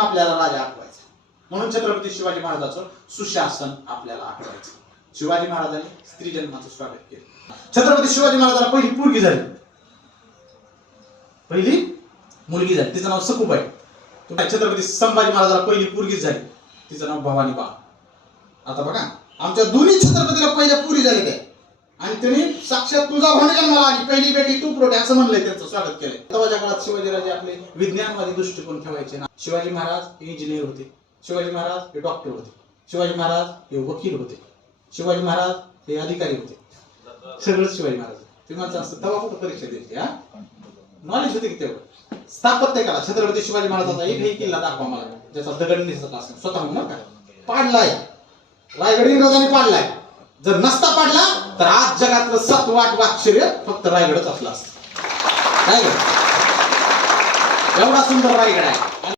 आपल्याला राजा आठवायचा. म्हणून छत्रपती शिवाजी महाराजांचं सुशासन आपल्याला आठवायचं. शिवाजी महाराजांनी स्त्री जन्माचं स्वागत केलं. छत्रपती शिवाजी महाराजांना पहिली पोरगी झाली, पहिली मुलगी झाली, तिचं नाव सखूबाई. छत्रपती संभाजी महाराजांना पहिली पोरगीच झाली, तिचं नाव भवानीबा. आता बघा, आमच्या दोन्ही छत्रपतीला पहिल्या पुरी झाली काय, आणि त्यांनी साक्षात तुझा भावने जन्माला आली, पहिली बेटी तू प्रोटे असं म्हणलंय, त्यांचं स्वागत केलंय. तेव्हाच्या काळात शिवाजीराजे आपले विज्ञानवादी दृष्टिकोन ठेवायचे ना. शिवाजी महाराज इंजिनियर होते, शिवाजी महाराज हे डॉक्टर होते, शिवाजी महाराज हे वकील होते, शिवाजी महाराज हे अधिकारी होते, सगळंच शिवाजी महाराज. तुम्ही असतं तेव्हा कुठं परीक्षा द्यायची, हा नॉलेज होते की तेवढं. स्थापत्य करा छत्रपती शिवाजी महाराजांचा एकही किल्ला दाखवा मला ज्याचा दगड निसत असेल स्वतःहून का पाडलाय. रायगड इंग्रजांनी पाडलाय. जर नसता पाडला तर आज जगातलं 7वां आश्चर्य फक्त रायगडच असलं असतं. रायगड एवढा सुंदर रायगड आहे.